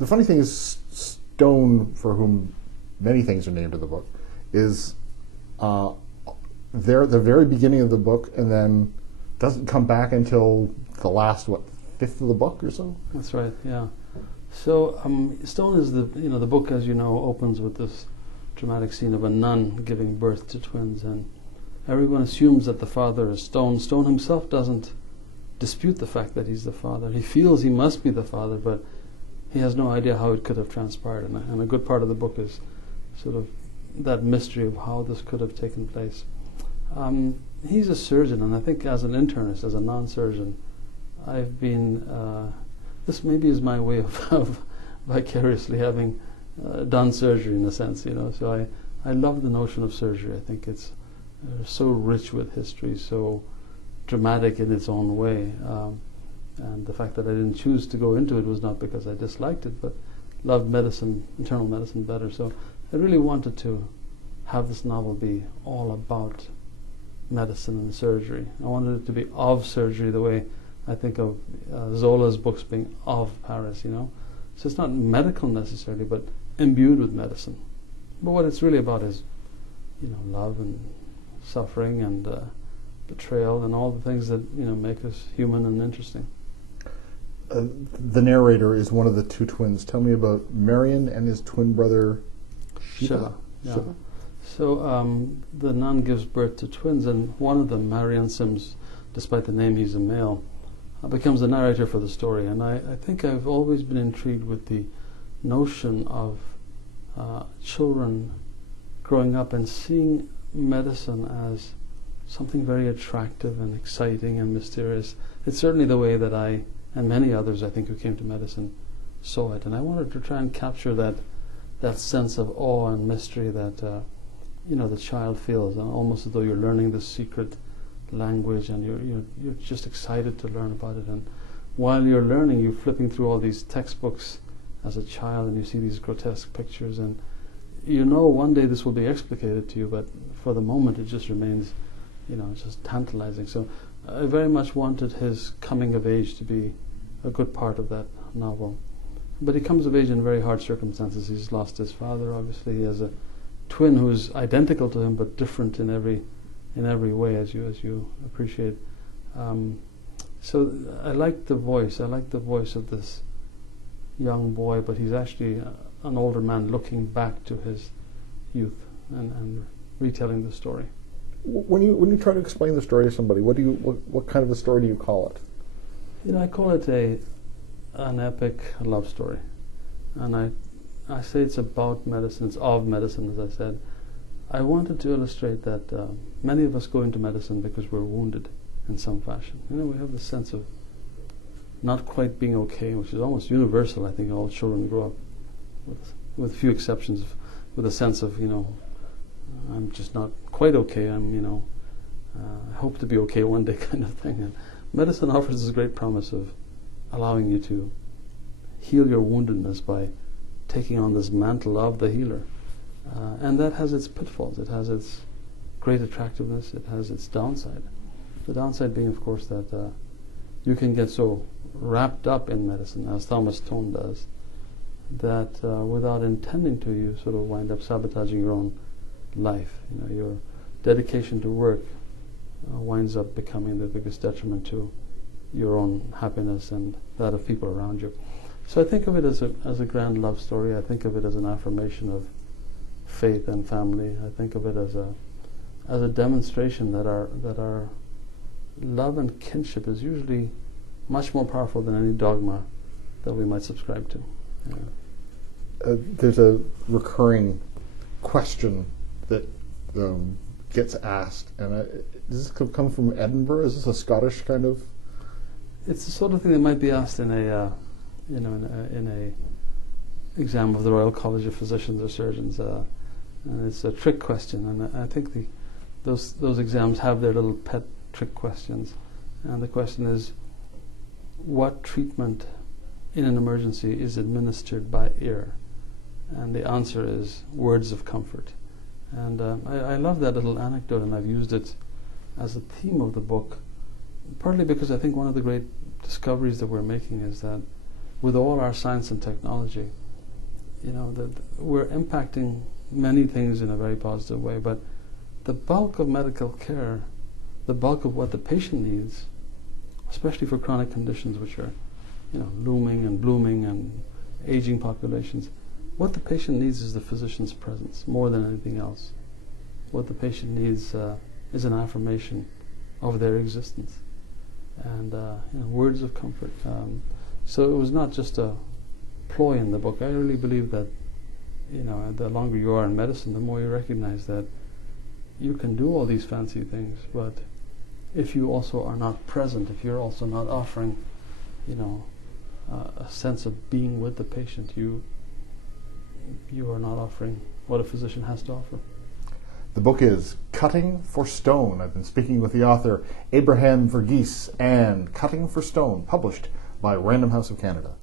the funny thing is, Stone, for whom many things are named in the book, is there at the very beginning of the book, and then doesn't come back until the last fifth of the book or so. That's right. Yeah. So Stone is the book, as you know, opens with this dramatic scene of a nun giving birth to twins, and everyone assumes that the father is Stone. Stone himself doesn't dispute the fact that he's the father. He feels he must be the father, but he has no idea how it could have transpired. And a good part of the book is sort of that mystery of how this could have taken place. He's a surgeon, and I think as an internist, as a non-surgeon, I've been, this maybe is my way of vicariously having done surgery in a sense, So I love the notion of surgery. I think it's so rich with history, so dramatic in its own way. And the fact that I didn't choose to go into it was not because I disliked it, but loved medicine, internal medicine better. So I really wanted to have this novel be all about medicine and surgery. I wanted it to be of surgery the way I think of Zola's books being of Paris, So it's not medical necessarily, but imbued with medicine. But what it's really about is, love and suffering and betrayal and all the things that, make us human and interesting. The narrator is one of the two twins. Tell me about Marion and his twin brother Shiva. Yeah. Shiva. So the nun gives birth to twins, and one of them, Marion Sims, despite the name he's a male, becomes the narrator for the story. And I think I've always been intrigued with the notion of children growing up and seeing medicine as something very attractive and exciting and mysterious. It's certainly the way that I, and many others I think who came to medicine, saw it. And I wanted to try and capture that sense of awe and mystery that the child feels, almost as though you're learning this secret language, and you're just excited to learn about it. And while you're learning, you're flipping through all these textbooks as a child, and you see these grotesque pictures, and one day this will be explicated to you, but for the moment it just remains, just tantalizing. So I very much wanted his coming of age to be a good part of that novel. But he comes of age in very hard circumstances. He's lost his father, obviously. He has a twin who's identical to him but different in every way, as you appreciate. So I like the voice. I like the voice of this young boy, but he's actually an older man looking back to his youth and retelling the story. When you try to explain the story to somebody, what kind of a story do you call it? I call it an epic love story, and I say it's about medicine. It's of medicine, as I said. I wanted to illustrate that many of us go into medicine because we're wounded in some fashion. We have this sense of not quite being okay, which is almost universal. I think all children grow up with few exceptions, with a sense of, I'm just not quite okay. I hope to be okay one day, kind of thing. And medicine offers this great promise of allowing you to heal your woundedness by taking on this mantle of the healer. And that has its pitfalls. It has its great attractiveness. It has its downside. The downside being, of course, that you can get so wrapped up in medicine, as Thomas Stone does, that without intending to, you sort of wind up sabotaging your own life. Your dedication to work winds up becoming the biggest detriment to your own happiness and that of people around you. So I think of it as a grand love story. I think of it as an affirmation of faith and family. I think of it as a demonstration that our love and kinship is usually much more powerful than any dogma that we might subscribe to. There's a recurring question that gets asked, and does this come from Edinburgh? Is this a Scottish kind of? It's the sort of thing that might be asked in a exam of the Royal College of Physicians or Surgeons, and it's a trick question. And I think those exams have their little pet trick questions. And the question is, what treatment in an emergency is administered by ear? And the answer is words of comfort. And I love that little anecdote, and I've used it as a theme of the book, partly because I think one of the great discoveries that we're making is that with all our science and technology, that we're impacting many things in a very positive way, but the bulk of medical care, the bulk of what the patient needs, especially for chronic conditions which are, looming and blooming and aging populations, what the patient needs is the physician's presence more than anything else. What the patient needs is an affirmation of their existence and words of comfort. So it was not just a ploy in the book. I really believe that, the longer you are in medicine, the more you recognize that you can do all these fancy things, but if you also are not present, if you're also not offering, a sense of being with the patient, you are not offering what a physician has to offer. The book is Cutting for Stone. I've been speaking with the author Abraham Verghese, and Cutting for Stone, published by Random House of Canada.